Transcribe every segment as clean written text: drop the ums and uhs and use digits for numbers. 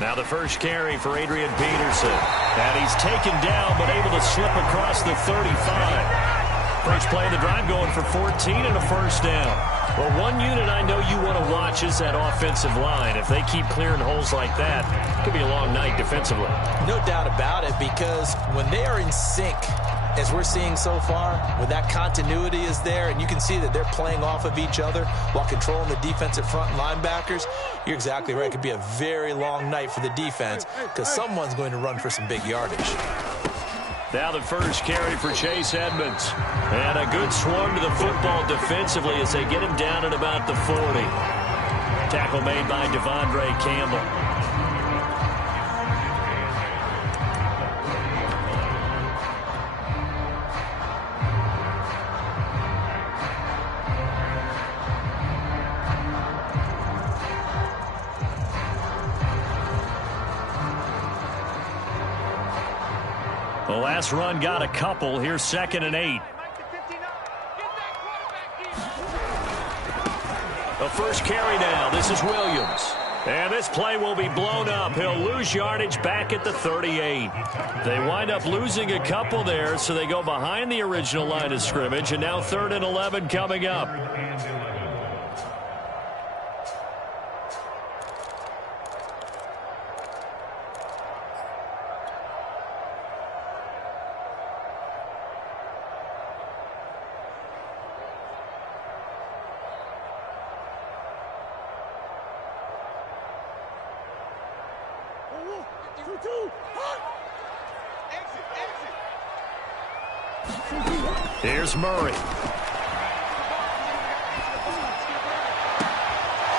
Now the first carry for Adrian Peterson. And he's taken down, but able to slip across the 35. First play of the drive going for 14 and a first down. Well, one unit I know you want to watch is that offensive line. If they keep clearing holes like that, it could be a long night defensively. No doubt about it, because when they are in sync, as we're seeing so far, when that continuity is there and you can see that they're playing off of each other while controlling the defensive front linebackers, you're exactly right. It could be a very long night for the defense because someone's going to run for some big yardage. Now the first carry for Chase Edmonds. And a good swarm to the football defensively as they get him down at about the 40. Tackle made by Devondre Campbell. The last run got a couple. Here's 2nd and 8. The first carry now. This is Williams. And this play will be blown up. He'll lose yardage back at the 38. They wind up losing a couple there, so they go behind the original line of scrimmage. And now 3rd and 11 coming up. Here's Murray.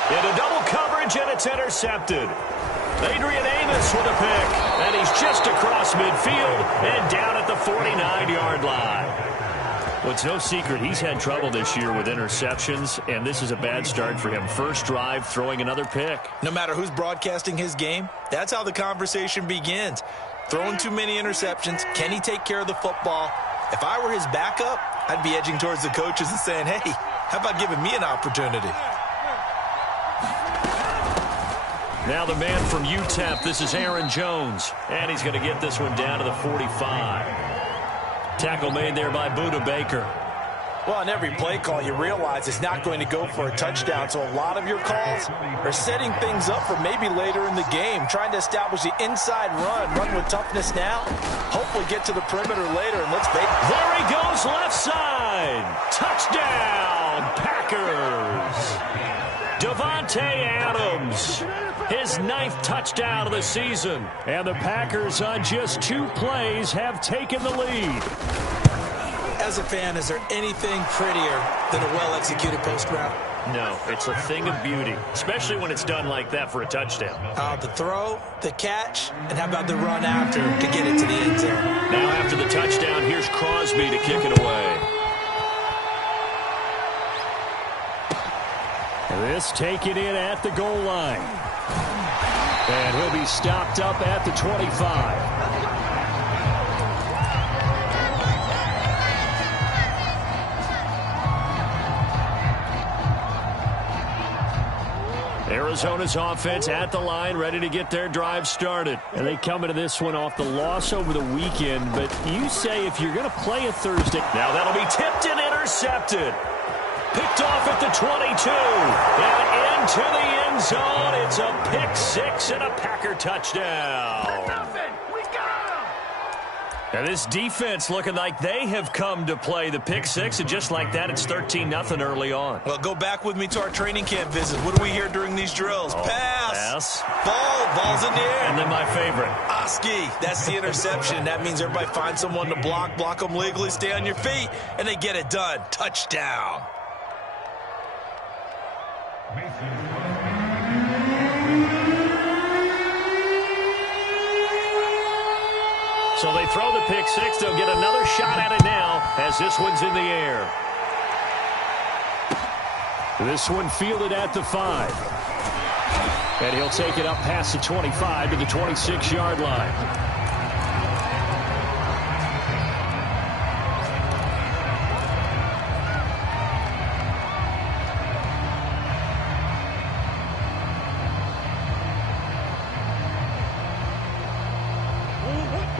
Into double coverage, and it's intercepted. Adrian Amos with a pick, and he's just across midfield and down at the 49-yard line. Well, it's no secret he's had trouble this year with interceptions, and this is a bad start for him. First drive, throwing another pick. No matter who's broadcasting his game, that's how the conversation begins. Throwing too many interceptions. Can he take care of the football? If I were his backup, I'd be edging towards the coaches and saying, hey, how about giving me an opportunity? Now the man from UTEP, this is Aaron Jones. And he's going to get this one down to the 45. Tackle made there by Budda Baker. Well, on every play call, you realize it's not going to go for a touchdown. So a lot of your calls are setting things up for maybe later in the game, trying to establish the inside run with toughness now, hopefully get to the perimeter later, and let's bake. There he goes, left side. Touchdown, Packers. Davante Adams, his 9th touchdown of the season. And the Packers on just 2 plays have taken the lead. As a fan, is there anything prettier than a well-executed post route? No, it's a thing of beauty, especially when it's done like that for a touchdown. The throw, the catch, and how about the run after to get it to the end zone? Now after the touchdown, here's Crosby to kick it away. This taken in at the goal line. And he'll be stopped up at the 25. Arizona's offense at the line, ready to get their drive started. And they come into this one off the loss over the weekend. But you say if you're going to play a Thursday. Now that'll be tipped and intercepted. Picked off at the 22. And into the end zone. It's a pick 6 and a Packer touchdown. And this defense looking like they have come to play the pick 6, and just like that, it's 13-0 early on. Well, go back with me to our training camp visit. What do we hear during these drills? Pass. Ball's in the air. And then my favorite. Oski. That's the interception. That means everybody finds someone to block them legally, stay on your feet, and they get it done. Touchdown. So they throw the pick 6. They'll get another shot at it now as this one's in the air. This one fielded at the 5. And he'll take it up past the 25 to the 26-yard line.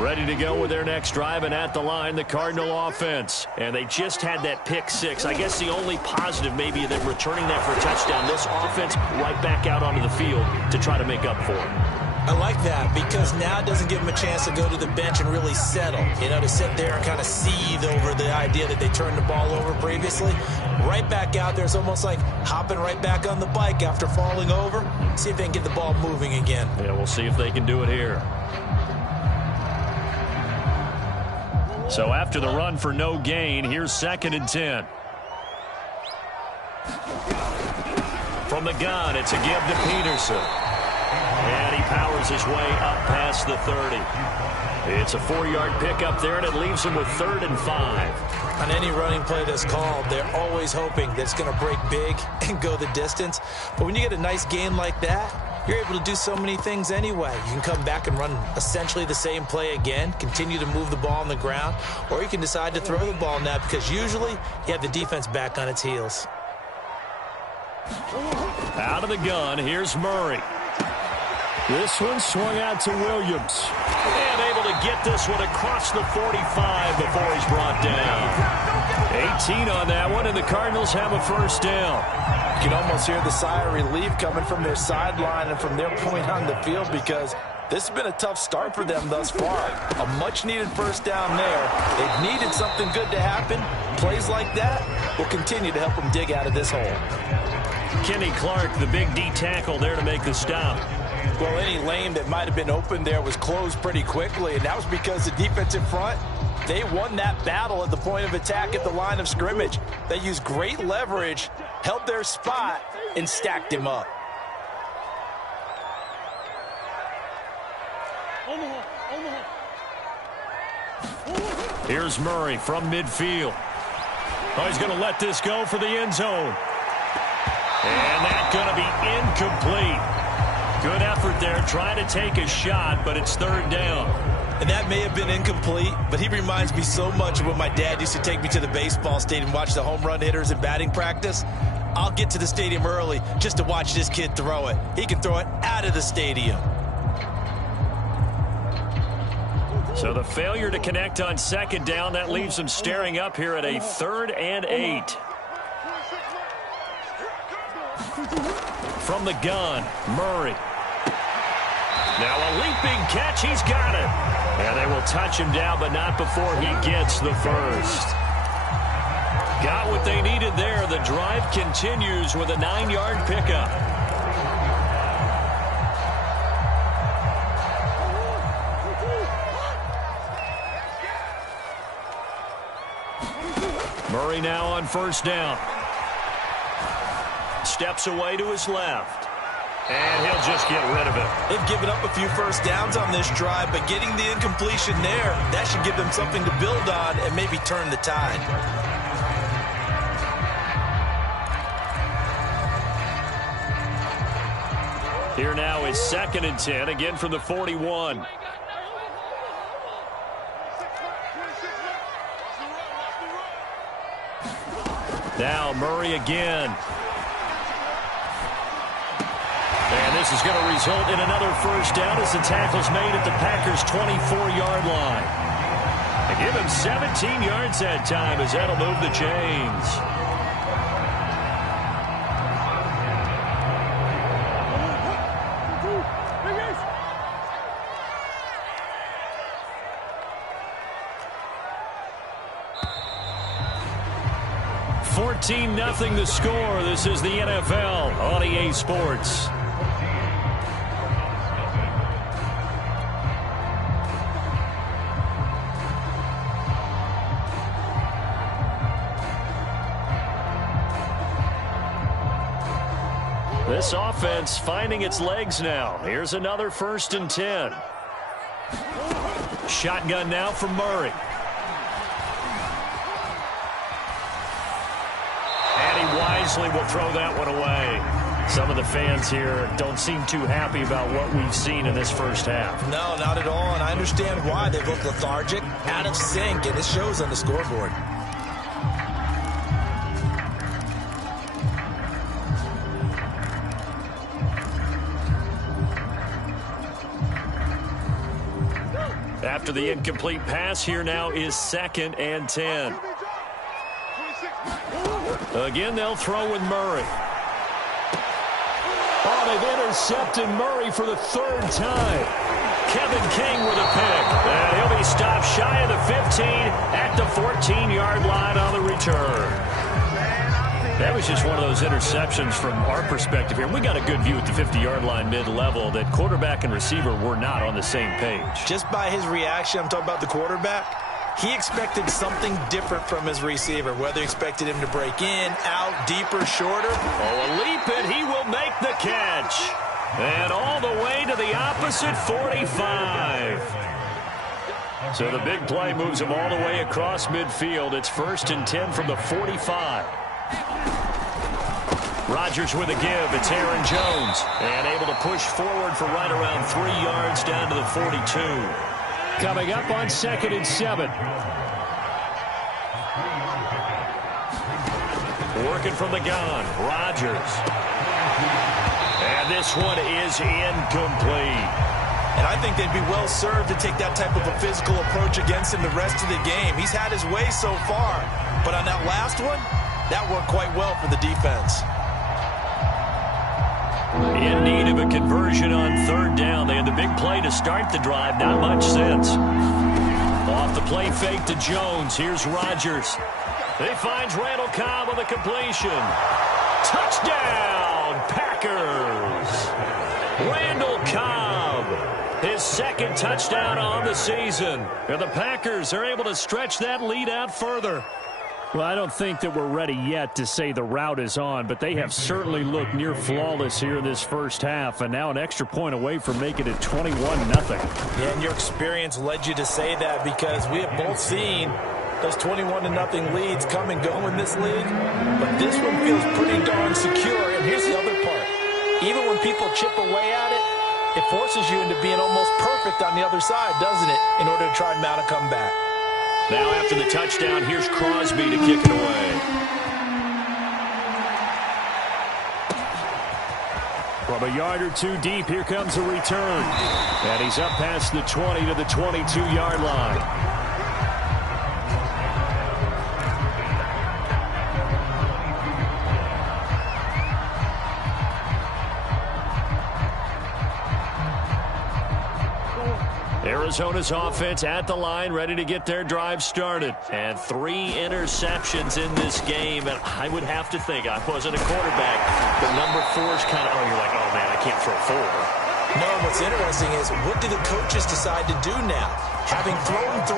Ready to go with their next drive, and at the line, the Cardinal offense. And they just had that pick six. I guess the only positive maybe them returning that for a touchdown. This offense right back out onto the field to try to make up for it. I like that because now it doesn't give them a chance to go to the bench and really settle, to sit there and kind of seethe over the idea that they turned the ball over previously. Right back out there, it's almost like hopping right back on the bike after falling over. See if they can get the ball moving again. Yeah, we'll see if they can do it here. So after the run for no gain, here's 2nd and 10. From the gun, it's a give to Peterson. And he powers his way up past the 30. It's a 4-yard pickup there, and it leaves him with 3rd and 5. On any running play that's called, they're always hoping that it's going to break big and go the distance. But when you get a nice game like that, you're able to do so many things anyway. You can come back and run essentially the same play again, continue to move the ball on the ground, or you can decide to throw the ball now because usually you have the defense back on its heels. Out of the gun, here's Murray. This one swung out to Williams. And able to get this one across the 45 before he's brought down. 18 on that one, and the Cardinals have a first down. You can almost hear the sigh of relief coming from their sideline and from their point on the field because this has been a tough start for them thus far. A much-needed first down there. They've needed something good to happen. Plays like that will continue to help them dig out of this hole. Kenny Clark, the big D tackle there to make the stop. Well, any lane that might have been open there was closed pretty quickly, and that was because the defensive front, they won that battle at the point of attack at the line of scrimmage. They used great leverage, held their spot, and stacked him up. Here's Murray from midfield. Oh, he's going to let this go for the end zone. And that's going to be incomplete. Good effort there, trying to take a shot, but it's 3rd down. And that may have been incomplete, but he reminds me so much of when my dad used to take me to the baseball stadium and watch the home run hitters in batting practice. I'll get to the stadium early just to watch this kid throw it. He can throw it out of the stadium. So the failure to connect on 2nd down, that leaves them staring up here at a 3rd and 8. From the gun, Murray. Now a leaping catch, he's got it. And they will touch him down, but not before he gets the first. Got what they needed there. The drive continues with a 9-yard pickup. Murray now on first down. Steps away to his left. And he'll just get rid of it. They've given up a few first downs on this drive, but getting the incompletion there, that should give them something to build on and maybe turn the tide. Here now is 2nd and 10, again from the 41. Now Murray again. And this is going to result in another first down as the tackle's made at the Packers' 24-yard line. They give him 17 yards that time as that'll move the chains. Nothing the score. This is the NFL on EA Sports. This offense finding its legs now. Here's another 1st and 10. Shotgun now from Murray. Wisely will throw that one away. Some of the fans here don't seem too happy about what we've seen in this first half. No, not at all, and I understand why. They look lethargic, out of sync, and it shows on the scoreboard. After the incomplete pass, here now is 2nd and 10. Again, they'll throw with Murray. Oh, they've intercepted Murray for the 3rd time. Kevin King with a pick. And he'll be stopped shy of the 15 at the 14-yard line on the return. That was just one of those interceptions from our perspective here. We got a good view at the 50-yard line mid-level that quarterback and receiver were not on the same page. Just by his reaction, I'm talking about the quarterback, he expected something different from his receiver, whether he expected him to break in, out, deeper, shorter. Oh, a leap, and he will make the catch. And all the way to the opposite 45. So the big play moves him all the way across midfield. It's 1st and 10 from the 45. Rodgers with a give. It's Aaron Jones. And able to push forward for right around 3 yards down to the 42. Coming up on 2nd and 7. Working from the gun. Rodgers. And this one is incomplete. And I think they'd be well served to take that type of a physical approach against him the rest of the game. He's had his way so far. But on that last one, that worked quite well for the defense. In need of a conversion on 3rd down. They had the big play to start the drive. Not much sense. Off the play fake to Jones. Here's Rodgers. He finds Randall Cobb on the completion. Touchdown, Packers. Randall Cobb. His 2nd touchdown on the season. And the Packers are able to stretch that lead out further. Well, I don't think that we're ready yet to say the route is on, but they have certainly looked near flawless here in this first half, and now an extra point away from making it 21-0. Yeah, and your experience led you to say that because we have both seen those 21-0 leads come and go in this league, but this one feels pretty darn secure, and here's the other part. Even when people chip away at it, it forces you into being almost perfect on the other side, doesn't it, in order to try and mount a comeback. Now after the touchdown, here's Crosby to kick it away. From a yard or two deep, here comes a return. And he's up past the 20 to the 22-yard line. Arizona's offense at the line, ready to get their drive started. And 3 interceptions in this game. And I would have to think, I wasn't a quarterback, but number 4 is kind of, you're like, oh, man, I can't throw 4. No, what's interesting is, what do the coaches decide to do now? Having thrown 3,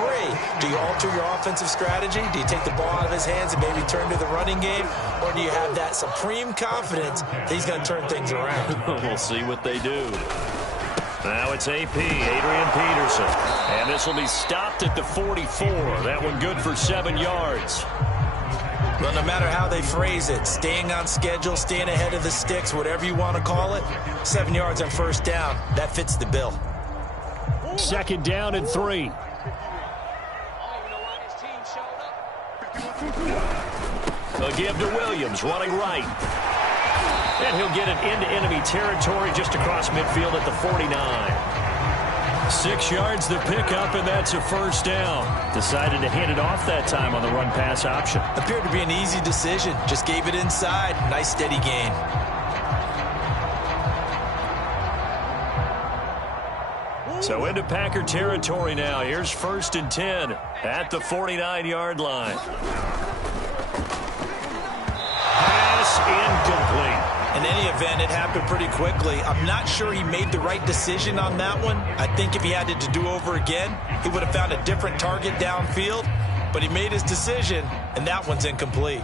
do you alter your offensive strategy? Do you take the ball out of his hands and maybe turn to the running game? Or do you have that supreme confidence that he's going to turn things around? We'll see what they do. Now it's AP, Adrian Peterson. And this will be stopped at the 44. That one good for 7 yards. Well, no matter how they phrase it, staying on schedule, staying ahead of the sticks, whatever you want to call it, 7 yards on 1st down, that fits the bill. 2nd down and 3. A give to Williams, running right. And he'll get it into enemy territory just across midfield at the 49. 6 yards to pick up, and that's a 1st down. Decided to hand it off that time on the run-pass option. Appeared to be an easy decision. Just gave it inside. Nice, steady gain. So into Packer territory now. Here's 1st and 10 at the 49-yard line. Pass incomplete. In any event, it happened pretty quickly. I'm not sure he made the right decision on that one. I think if he had it to do over again, he would have found a different target downfield. But he made his decision, and that one's incomplete.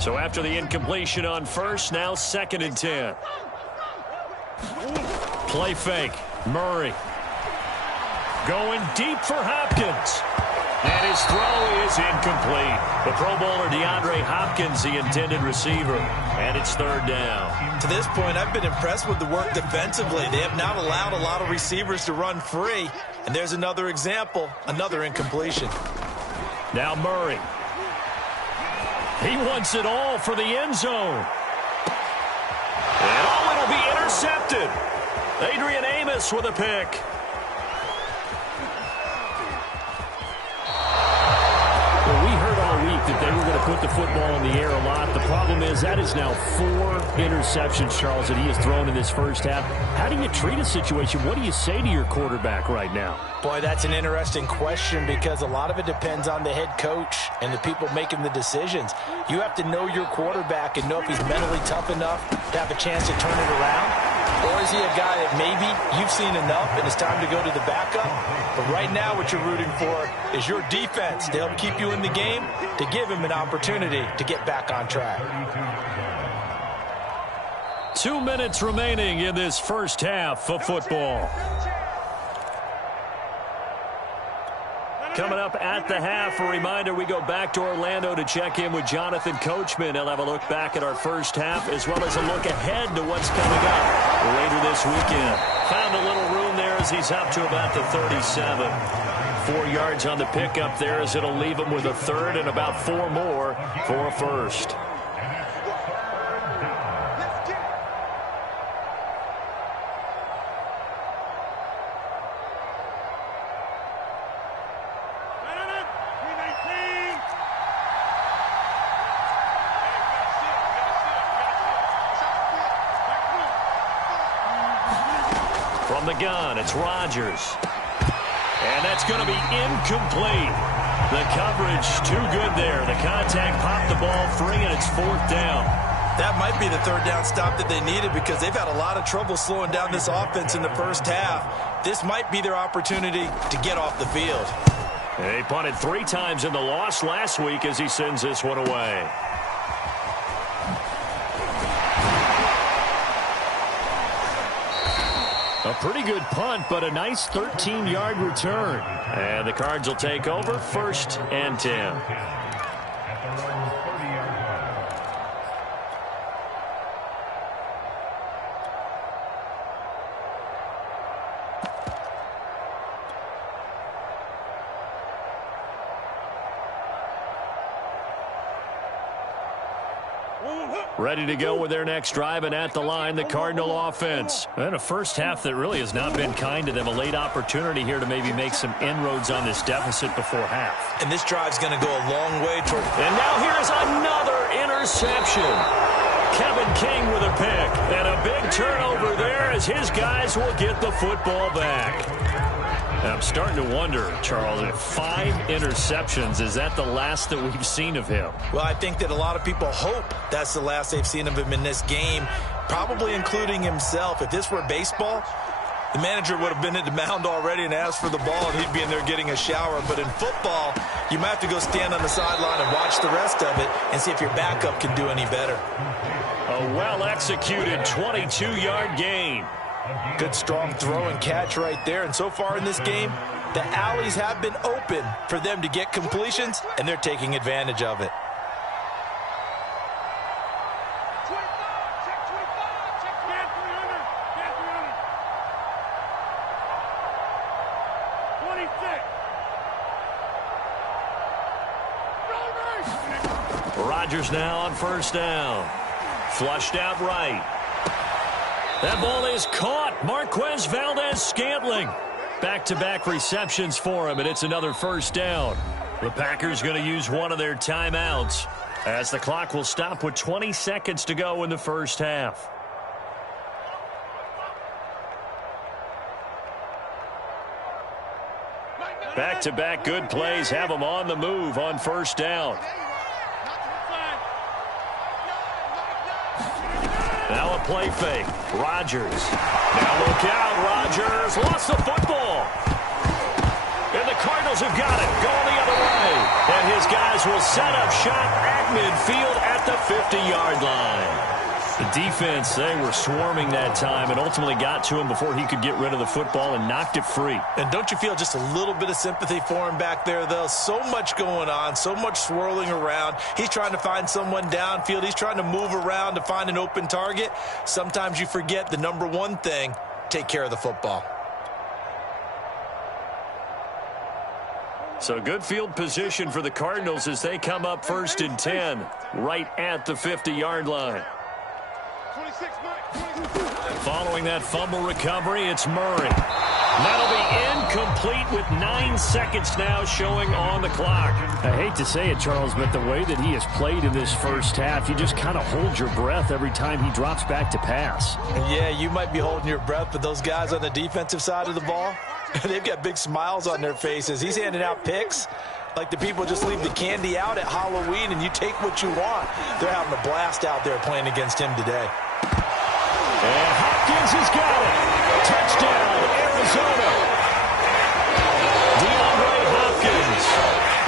So after the incompletion on 1st, now 2nd and 10. Play fake. Murray. Going deep for Hopkins. And his throw is incomplete. The Pro Bowler DeAndre Hopkins, the intended receiver. And it's 3rd down. To this point, I've been impressed with the work defensively. They have not allowed a lot of receivers to run free. And there's another example, another incompletion. Now Murray. He wants it all for the end zone. And oh, it'll be intercepted. Adrian Amos with a pick. Well, we heard all week that they were going to put the football in the air a lot. The problem is that is now 4 interceptions, Charles, that he has thrown in this first half. How do you treat a situation? What do you say to your quarterback right now? Boy, that's an interesting question because a lot of it depends on the head coach and the people making the decisions. You have to know your quarterback and know if he's mentally tough enough to have a chance to turn it around. Or is he a guy that maybe you've seen enough and it's time to go to the backup? But right now what you're rooting for is your defense to help keep you in the game, to give him an opportunity to get back on track. 2 minutes remaining in this first half of football. Coming up at the half, a reminder, we go back to Orlando to check in with Jonathan Coachman. He'll have a look back at our first half as well as a look ahead to what's coming up later this weekend. Found a little room there as he's up to about the 37. 4 yards on the pickup there as it'll leave him with a third and about 4 more for a first. From the gun, it's Rodgers. And that's going to be incomplete. The coverage too good there. The contact popped the ball free, and it's 4th down. That might be the 3rd down stop that they needed because they've had a lot of trouble slowing down this offense in the first half. This might be their opportunity to get off the field. He punted 3 times in the loss last week as he sends this one away. A pretty good punt, but a nice 13-yard return. And the Cards will take over 1st and 10. Ready to go with their next drive, and at the line, the Cardinal offense. And a first half that really has not been kind to them. A late opportunity here to maybe make some inroads on this deficit before half. And this drive's going to go a long way toward... And now here's another interception. Kevin King with a pick. And a big turnover there as his guys will get the football back. I'm starting to wonder, Charles, if 5 interceptions, is that the last that we've seen of him? Well, I think that a lot of people hope that's the last they've seen of him in this game, probably including himself. If this were baseball, the manager would have been at the mound already and asked for the ball, and he'd be in there getting a shower. But in football, you might have to go stand on the sideline and watch the rest of it and see if your backup can do any better. A well-executed 22-yard gain. Good strong throw and catch right there. And so far in this game, the alleys have been open for them to get completions, and they're taking advantage of it. Rodgers now on 1st down. Flushed out right. That ball is caught. Marquez Valdes-Scantling. Back-to-back receptions for him, and it's another 1st down. The Packers going to use one of their timeouts as the clock will stop with 20 seconds to go in the first half. Back-to-back good plays have them on the move on 1st down. Now a play fake. Rodgers. Now look out. Rodgers lost the football. And the Cardinals have got it. Going the other way. And his guys will set up shop at midfield at the 50-yard line. The defense, they were swarming that time and ultimately got to him before he could get rid of the football and knocked it free. And don't you feel just a little bit of sympathy for him back there, though? So much going on, so much swirling around. He's trying to find someone downfield. He's trying to move around to find an open target. Sometimes you forget the number one thing, take care of the football. So good field position for the Cardinals as they come up 1st and 10, right at the 50-yard line. Following that fumble recovery, it's Murray. That'll be incomplete with 9 seconds now showing on the clock. I hate to say it, Charles, but the way that he has played in this first half, you just kind of hold your breath every time he drops back to pass. Yeah, you might be holding your breath, but those guys on the defensive side of the ball, they've got big smiles on their faces. He's handing out picks like the people just leave the candy out at Halloween and you take what you want. They're having a blast out there playing against him today. And Hopkins has got it. Touchdown, Arizona. DeAndre Hopkins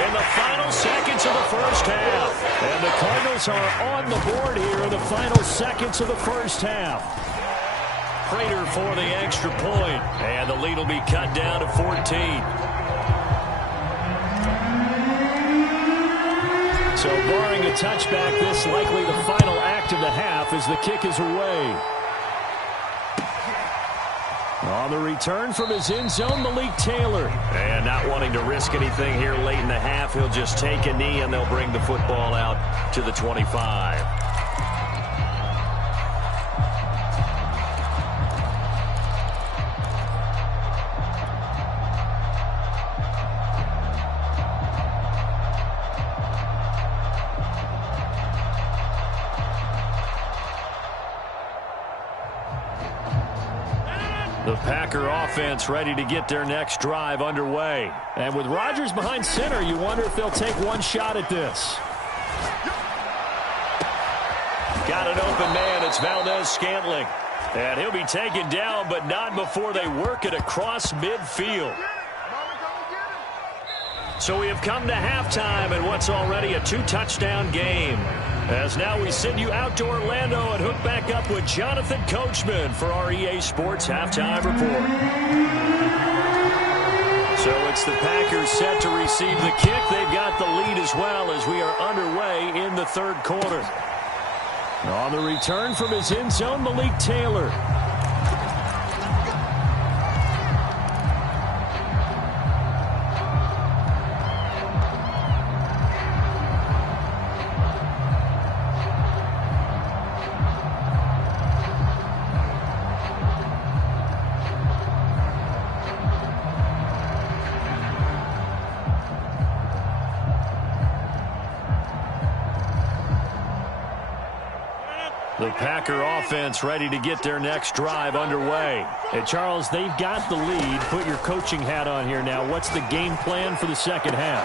in the final seconds of the first half. And the Cardinals are on the board here in the final seconds of the first half. Prater for the extra point. And the lead will be cut down to 14. So barring a touchback, this likely the final act of the half as the kick is away. On the return from his end zone, Malik Taylor. And not wanting to risk anything here late in the half, he'll just take a knee and they'll bring the football out to the 25. The Packer offense ready to get their next drive underway. And with Rodgers behind center, you wonder if they'll take one shot at this. Got an open man. It's Valdez-Scantling. And he'll be taken down, but not before they work it across midfield. So we have come to halftime in what's already a 2-touchdown game. As now we send you out to Orlando and hook back up with Jonathan Coachman for our EA Sports Halftime Report. So it's the Packers set to receive the kick. They've got the lead as well as we are underway in the third quarter. On the return from his end zone, Malik Taylor. The Packer offense ready to get their next drive underway. And Charles, they've got the lead. Put your coaching hat on here now. What's the game plan for the second half?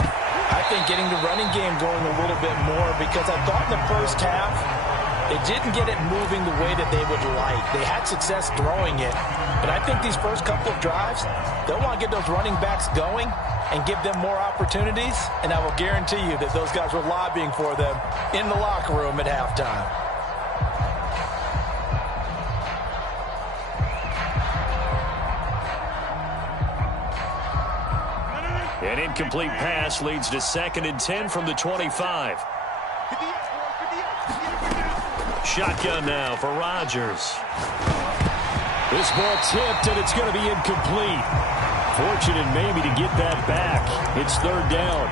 I think getting the running game going a little bit more because I thought in the first half it didn't get it moving the way that they would like. They had success throwing it, but I think these first couple of drives, they'll want to get those running backs going and give them more opportunities, and I will guarantee you that those guys were lobbying for them in the locker room at halftime. An incomplete pass leads to 2nd and 10 from the 25. Shotgun now for Rodgers. This ball tipped, and it's going to be incomplete. Fortunate maybe to get that back. It's 3rd down.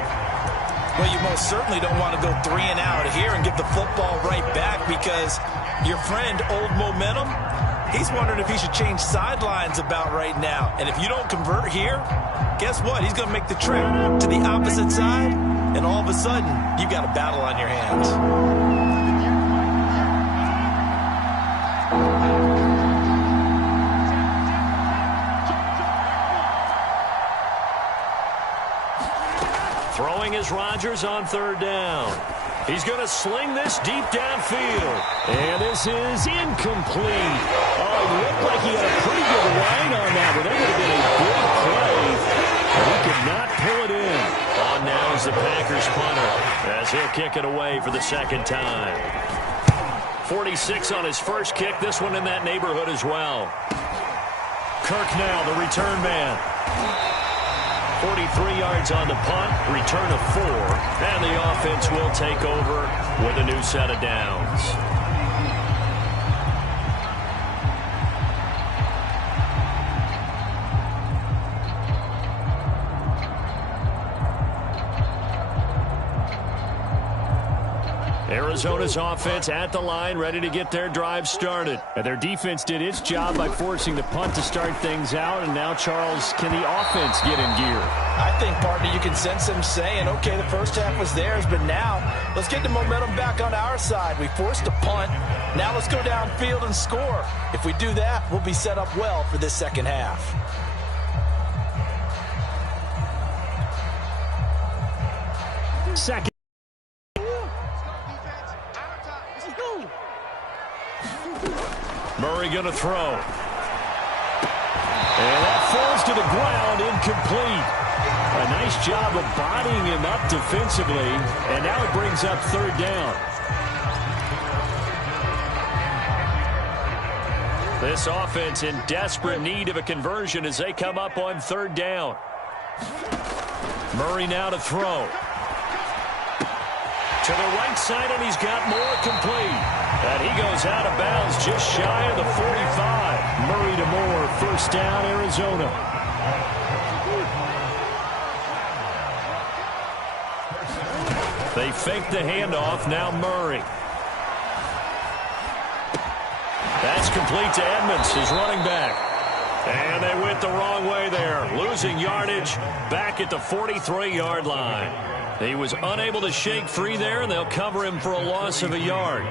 Well, you most certainly don't want to go 3 and out here and give the football right back because your friend, Old Momentum, he's wondering if he should change sidelines about right now. And if you don't convert here, guess what? He's going to make the trip to the opposite side, and all of a sudden, you've got a battle on your hands. Throwing is Rodgers on 3rd down. He's going to sling this deep downfield. And this is incomplete. Oh, it looked like he had a pretty good line on that, but that would have been a big play. And he could not pull it in. On now is the Packers punter as he'll kick it away for the 2nd time. 46 on his first kick. This one in that neighborhood as well. Kirk now, the return man. 43 yards on the punt, return of 4, and the offense will take over with a new set of downs. Arizona's offense at the line, ready to get their drive started. And their defense did its job by forcing the punt to start things out. And now, Charles, can the offense get in gear? I think, partner, you can sense them saying, okay, the first half was theirs, but now let's get the momentum back on our side. We forced a punt. Now let's go downfield and score. If we do that, we'll be set up well for this second half. Second. Murray going to throw. And that falls to the ground, incomplete. A nice job of bodying him up defensively, and now it brings up third down. This offense in desperate need of a conversion as they come up on third down. Murray now to throw. To the right side, and he's got more complete. And he goes out of bounds just shy of the 45. Murray to Moore, first down, Arizona. They fake the handoff, now Murray. That's complete to Edmonds, his running back. And they went the wrong way there, losing yardage back at the 43-yard line. He was unable to shake free there, and they'll cover him for a loss of a yard.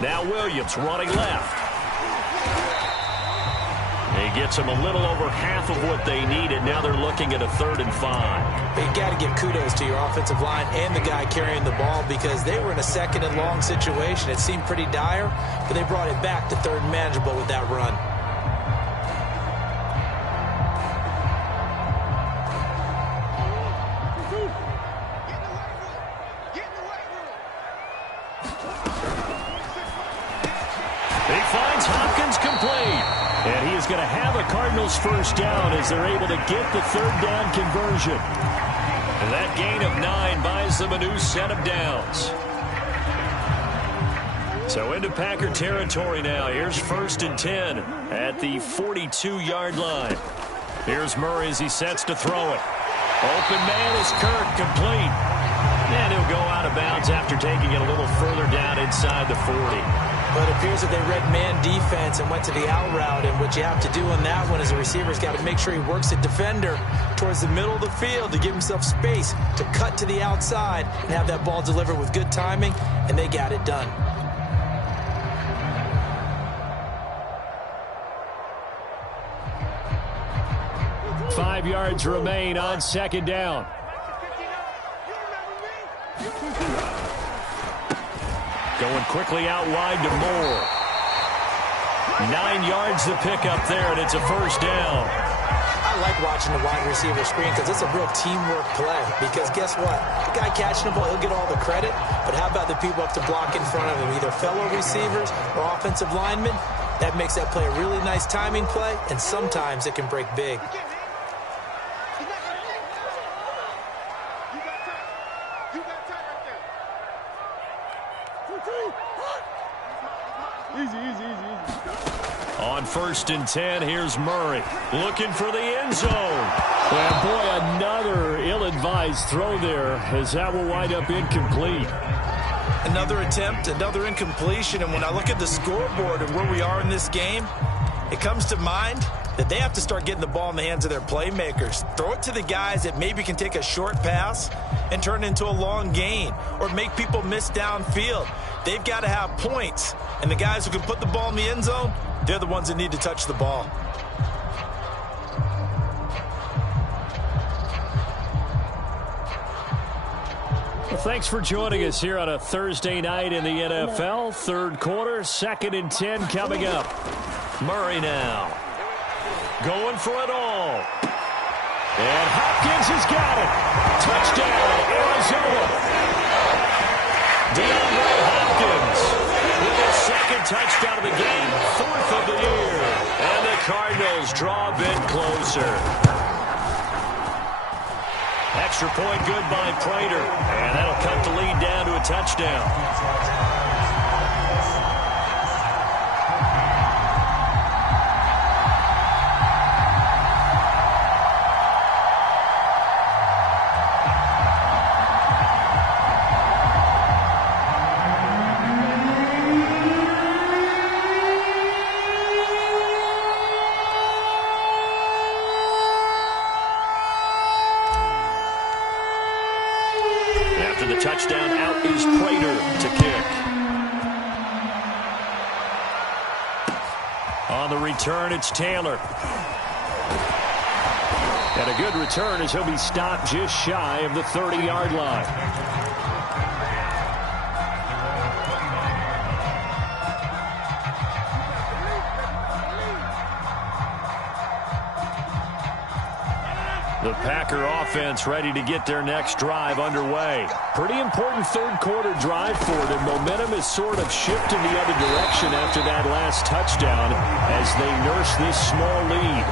Now Williams running left. He gets them a little over half of what they needed. Now they're looking at a 3rd and 5. But you got to give kudos to your offensive line and the guy carrying the ball because they were in a 2nd and long situation. It seemed pretty dire, but they brought it back to 3rd and manageable with that run. He finds Hopkins complete. And he is going to have a Cardinals first down as they're able to get the 3rd down conversion. And that gain of 9 buys them a new set of downs. So into Packer territory now. Here's 1st and 10 at the 42-yard line. Here's Murray as he sets to throw it. Open man is Kirk, complete. And he'll go out of bounds after taking it a little further down inside the 40. But it appears that they read man defense and went to the out route. And what you have to do on that one is the receiver's got to make sure he works the defender towards the middle of the field to give himself space to cut to the outside and have that ball delivered with good timing, and they got it done. Five yards remain on 2nd down. Going quickly out wide to Moore. 9 yards to pick up there, and it's a first down. I like watching the wide receiver screen because it's a real teamwork play. Because guess what? The guy catching the ball, he'll get all the credit. But how about the people up to block in front of him, either fellow receivers or offensive linemen? That makes that play a really nice timing play, and sometimes it can break big. On 1st and 10, here's Murray looking for the end zone. And boy, another ill-advised throw there as that will wind up incomplete. Another attempt, another incompletion, and when I look at the scoreboard and where we are in this game, it comes to mind that they have to start getting the ball in the hands of their playmakers. Throw it to the guys that maybe can take a short pass and turn it into a long gain or make people miss downfield. They've got to have points, and the guys who can put the ball in the end zone, they're the ones that need to touch the ball. Well, thanks for joining us here on a Thursday night in the NFL. 3rd quarter, 2nd and 10 coming up. Murray now. Going for it all. And Hopkins has got it. Touchdown, Arizona. DeAndre Hopkins with his 2nd touchdown of the game, 4th of the year. And Bengals draw a bit closer. Extra point good by Prater. And that'll cut the lead down to a touchdown. After the touchdown, out is Prater to kick. On the return, it's Taylor. And a good return as he'll be stopped just shy of the 30-yard line. The Packer offense ready to get their next drive underway. Pretty important third-quarter drive for them. Momentum is sort of shifting the other direction after that last touchdown as they nurse this small lead.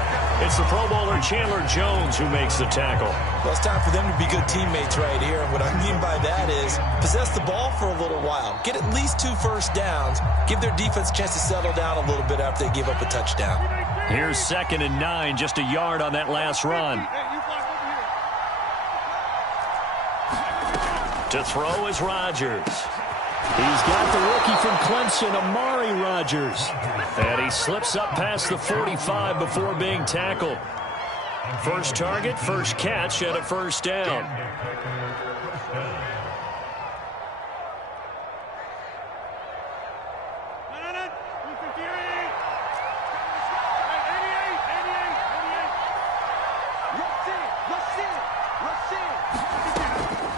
It's the Pro Bowler Chandler Jones who makes the tackle. Well, it's time for them to be good teammates right here. And what I mean by that is possess the ball for a little while. Get at least 2 first downs. Give their defense a chance to settle down a little bit after they give up a touchdown. Here's 2nd and 9, just a yard on that last run. To throw is Rodgers. He's got the rookie from Clemson, Amari Rodgers. And he slips up past the 45 before being tackled. First target, first catch, and a first down.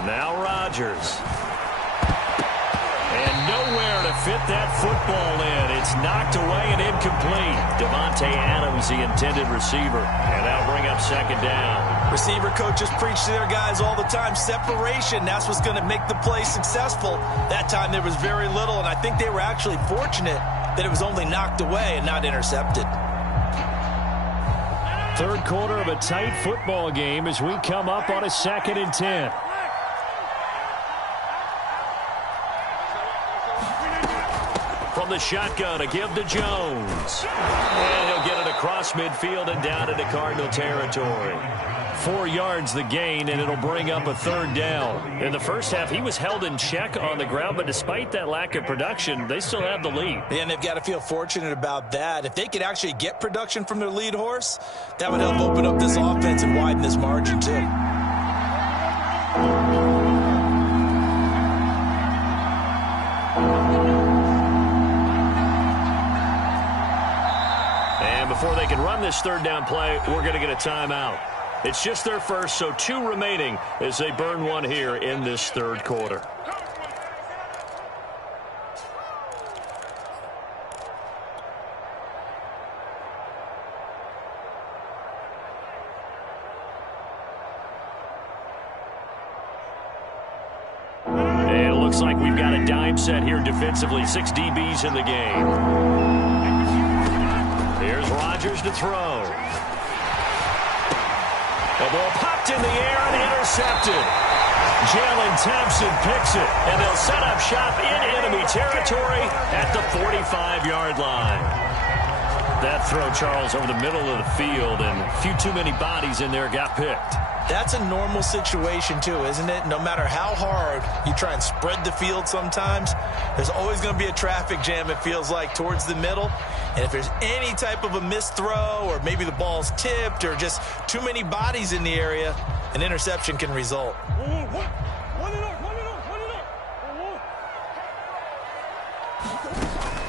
Now Rodgers. And nowhere to fit that football in. It's knocked away and incomplete. Devontae Adams, the intended receiver. And that'll bring up 2nd down. Receiver coaches preach to their guys all the time. Separation, that's what's going to make the play successful. That time there was very little, and I think they were actually fortunate that it was only knocked away and not intercepted. Third quarter of a tight football game as we come up on a 2nd and 10. From the shotgun, a give to Jones. And he'll get it across midfield and down into Cardinal territory. 4 yards the gain, and it'll bring up a 3rd down. In the first half, he was held in check on the ground, but despite that lack of production, they still have the lead. And they've got to feel fortunate about that. If they could actually get production from their lead horse, that would help open up this offense and widen this margin too. Before they can run this 3rd down play, we're going to get a timeout. It's just their first, so 2 remaining as they burn one here in this 3rd quarter. And it looks like we've got a dime set here defensively. 6 DBs in the game. Here's Rodgers to throw. The ball popped in the air and intercepted. Jalen Thompson picks it, and they'll set up shop in enemy territory at the 45-yard line. That throw, Charles, over the middle of the field, and a few too many bodies in there got picked. That's a normal situation, too, isn't it? No matter how hard you try and spread the field sometimes, there's always going to be a traffic jam, it feels like, towards the middle. And if there's any type of a missed throw or maybe the ball's tipped or just too many bodies in the area, an interception can result.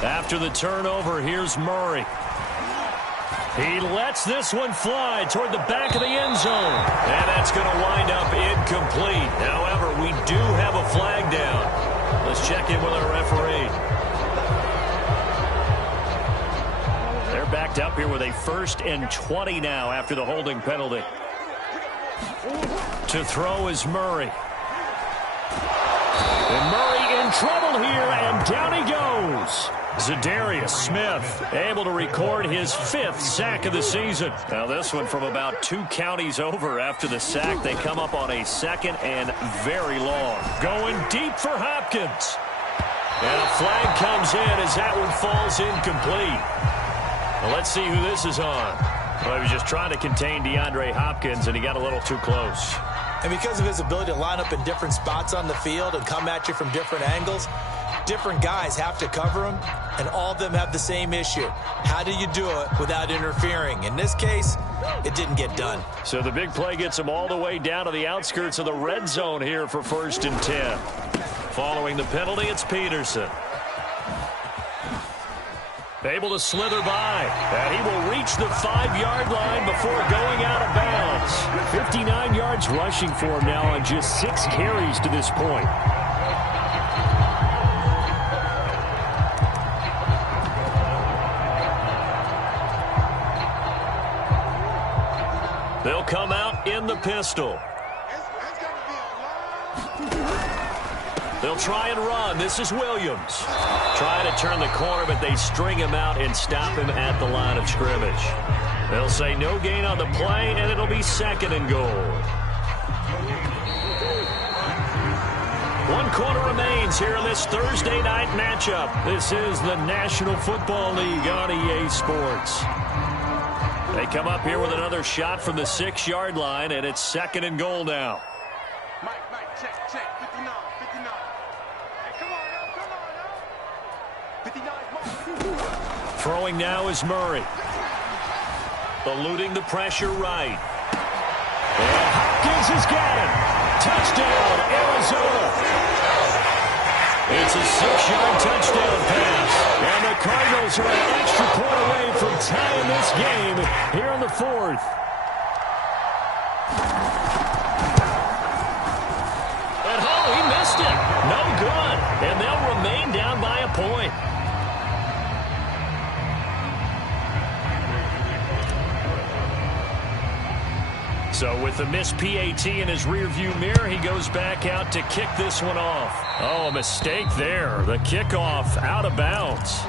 After the turnover, here's Murray. He lets this one fly toward the back of the end zone. And that's going to wind up incomplete. However, we do have a flag down. Let's check in with our referee. They're backed up here with a 1st and 20 now after the holding penalty. To throw is Murray. And Murray in trouble here, and down he goes. Za'Darius Smith able to record his 5th sack of the season. Now this one from about 2 counties over after the sack. They come up on a 2nd and very long. Going deep for Hopkins. And a flag comes in as that one falls incomplete. Well, let's see who this is on. Well, he was just trying to contain DeAndre Hopkins, and he got a little too close. And because of his ability to line up in different spots on the field and come at you from different angles, different guys have to cover him, and all of them have the same issue. How do you do it without interfering? In this case, it didn't get done. So the big play gets him all the way down to the outskirts of the red zone here for 1st and 10. Following the penalty, it's Peterson. Able to slither by, and he will reach the 5-yard line before going out of bounds. 59 yards rushing for him now on just 6 carries to this point. They'll come out in the pistol. They'll try and run. This is Williams. Trying to turn the corner, but they string him out and stop him at the line of scrimmage. They'll say no gain on the play, and it'll be 2nd and goal. 1 quarter remains here in this Thursday night matchup. This is the National Football League on EA Sports. They come up here with another shot from the 6-yard line, and it's 2nd and goal now. Mike, check, 59, 59. Hey, come on, yo. 59, Throwing now is Murray. Eluding the pressure right. And Hopkins has got it. Touchdown, Arizona. It's a 6-yard touchdown pass. And the Cardinals are an extra point away from tying this game here in the 4th. And he missed it. No good. And they'll remain down by a point. So with the missed PAT in his rearview mirror, he goes back out to kick this one off. Oh, a mistake there. The kickoff out of bounds.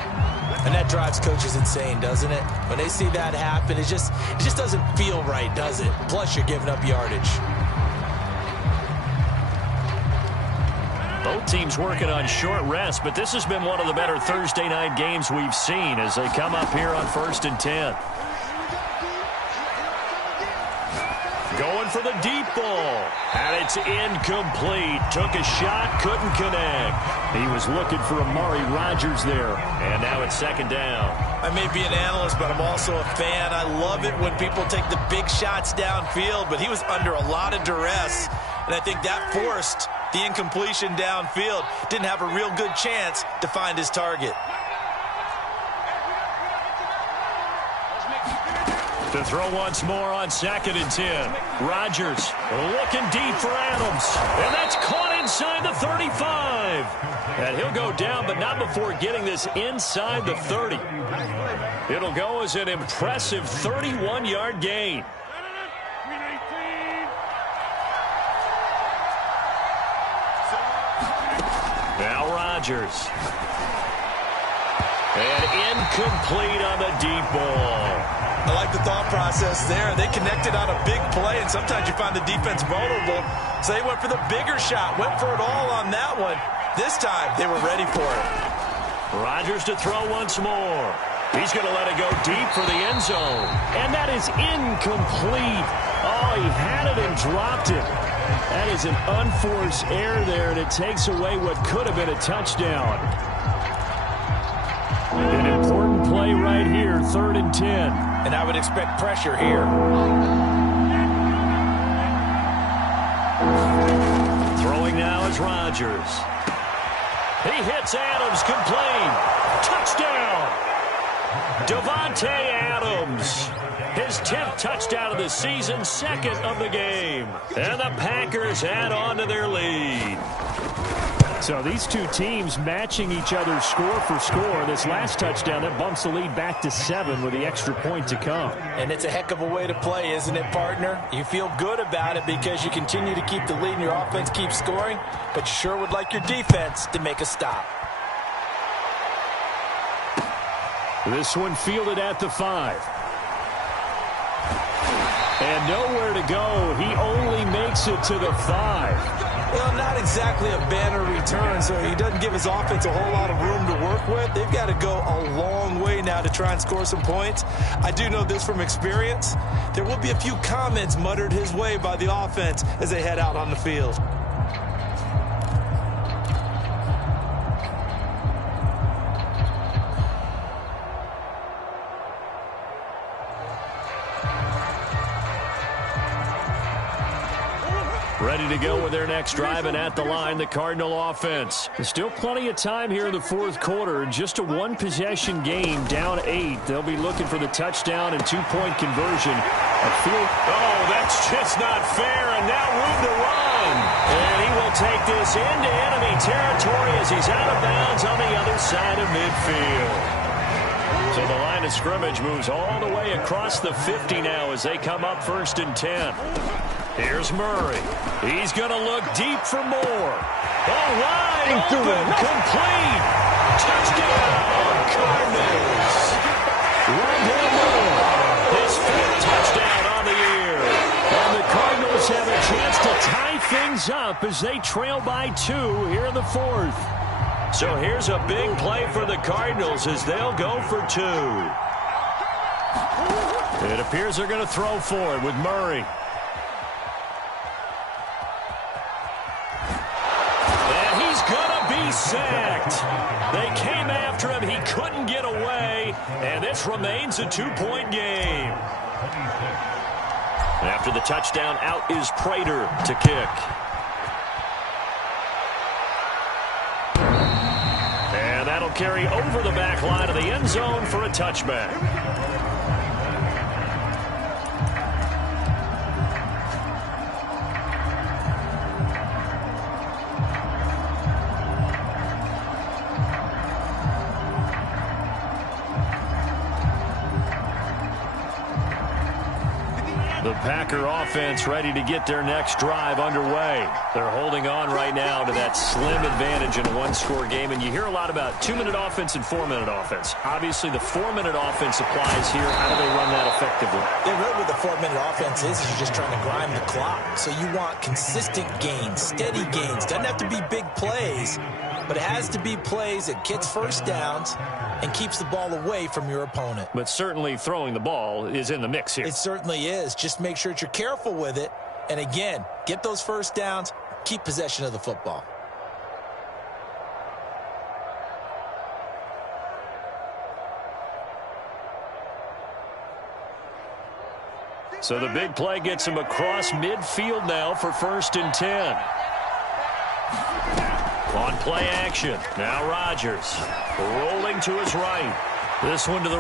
And that drives coaches insane, doesn't it? When they see that happen, it just doesn't feel right, does it? Plus, you're giving up yardage. Both teams working on short rest, but this has been one of the better Thursday night games we've seen as they come up here on 1st and 10. Going for the deep ball. And it's incomplete. Took a shot, couldn't connect. He was looking for Amari Rodgers there. And now it's 2nd down. I may be an analyst, but I'm also a fan. I love it when people take the big shots downfield, but he was under a lot of duress. And I think that forced the incompletion downfield. Didn't have a real good chance to find his target. To throw once more on 2nd and 10. Rodgers looking deep for Adams. And that's caught inside the 35. And he'll go down, but not before getting this inside the 30. It'll go as an impressive 31-yard gain. Now Rodgers. And incomplete on the deep ball. I like the thought process there. They connected on a big play, and sometimes you find the defense vulnerable. So they went for the bigger shot, went for it all on that one. This time, they were ready for it. Rodgers to throw once more. He's going to let it go deep for the end zone. And that is incomplete. Oh, he had it and dropped it. That is an unforced error there, and it takes away what could have been a touchdown. An important play right here, 3rd and 10. And I would expect pressure here. Throwing now is Rodgers. He hits Adams, complete. Touchdown! Davante Adams. His 10th touchdown of the season, 2nd of the game. And the Packers add on to their lead. So these two teams matching each other score for score. This last touchdown, that bumps the lead back to 7 with the extra point to come. And it's a heck of a way to play, isn't it, partner? You feel good about it because you continue to keep the lead and your offense keeps scoring, but you sure would like your defense to make a stop. This one fielded at the 5. And nowhere to go. He only makes it to the 5. Well, not exactly a banner return, so he doesn't give his offense a whole lot of room to work with. They've got to go a long way now to try and score some points. I do know this from experience. There will be a few comments muttered his way by the offense as they head out on the field. Ready to go with their next drive, and at the line, the Cardinal offense. There's still plenty of time here in the fourth quarter. Just a one-possession game, down 8. They'll be looking for the touchdown and two-point conversion. Oh, that's just not fair, and now room to run. And he will take this into enemy territory as he's out of bounds on the other side of midfield. So the line of scrimmage moves all the way across the 50 now as they come up 1st and 10. Here's Murray. He's going to look deep for more. Oh, wide open, complete. Touchdown, Cardinals. Rondale Moore, his 5th touchdown on the year. And the Cardinals have a chance to tie things up as they trail by 2 here in the 4th. So here's a big play for the Cardinals as they'll go for 2. It appears they're going to throw for it with Murray. Sacked. They came after him. He couldn't get away. And this remains a 2-point game. After the touchdown, out is Prater to kick. And that'll carry over the back line of the end zone for a touchback. The Packer offense ready to get their next drive underway. They're holding on right now to that slim advantage in a one-score game. And you hear a lot about 2-minute offense and 4-minute offense. Obviously, the 4-minute offense applies here. How do they run that effectively? Yeah, really what the 4-minute offense is you're just trying to grind the clock. So you want consistent gains, steady gains. Doesn't have to be big plays, but it has to be plays that gets first downs and keeps the ball away from your opponent. But certainly throwing the ball is in the mix here. It certainly is. Just make sure that you're careful with it. And again, get those first downs, keep possession of the football. So the big play gets him across midfield now for 1st and 10. On play action. Now Rodgers rolling to his right. This one to the